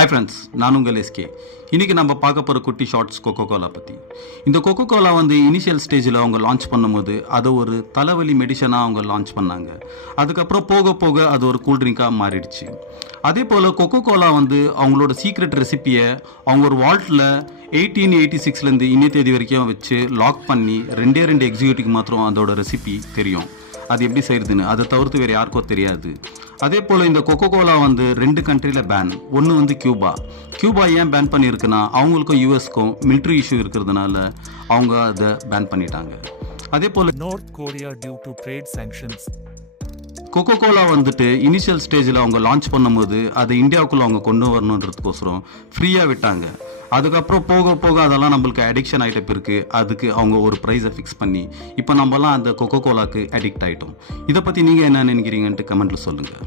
Hi friends, நான் உங்கள் SK. இன்றைக்கி நம்ம பார்க்க போகிற குட்டி ஷார்ட்ஸ் கொக்கோ கோலா பற்றி. இந்த கொக்கோ கோலா இனிஷியல் ஸ்டேஜில் அவங்க லான்ச் பண்ணும்போது அதை ஒரு தலைவலி மெடிசனாக அவங்க லான்ச் பண்ணாங்க. அதுக்கப்புறம் போக போக அது ஒரு கூல்ட்ரிங்காக மாறிடுச்சு. அதே போல் கொக்கோ கோலா அவங்களோட சீக்ரெட் ரெசிப்பியை அவங்க ஒரு வால்ட்டில் 1886 இன்னைய தேதி வரைக்கும் வச்சு லாக் பண்ணி ரெண்டே எக்ஸிக்யூட்டிவ்க்கு மாத்திரம் அதோட ரெசிபி தெரியும். அது எப்படி செய்கிறதுன்னு அதை தவிர்த்து வேறு யாருக்கோ தெரியாது. அதே போல் இந்த கொக்கோ கோலா 2 கண்ட்ரியில் பேன். ஒன்று கியூபா ஏன் பேன் பண்ணியிருக்குன்னா அவங்களுக்கும் யூஎஸ்க்கும் மிலிட்ரி இஷ்யூ இருக்கிறதுனால அவங்க அதை பேன் பண்ணிட்டாங்க. அதே போல் North Korea due to trade sanctions. Coca Cola initial ஸ்டேஜில் அவங்க லான்ச் பண்ணும்போது அதை இந்தியாவுக்குள்ளே அவங்க கொண்டு வரணுன்றதுக்கோசரம் ஃப்ரீயாக விட்டாங்க. அதுக்கப்புறம் போக போக அதெல்லாம் நம்மளுக்கு அடிக்ஷன் ஆகிட்ட பிறகு அதுக்கு அவங்க ஒரு ப்ரைஸை ஃபிக்ஸ் பண்ணி இப்போ நம்மலாம் அந்த கொக்கோ கோலாக்கு அடிக்ட் ஆகிட்டோம். இதை பற்றி நீங்கள் என்ன நினைக்கிறீங்கன்ட்டு கமெண்ட்டில் சொல்லுங்கள்.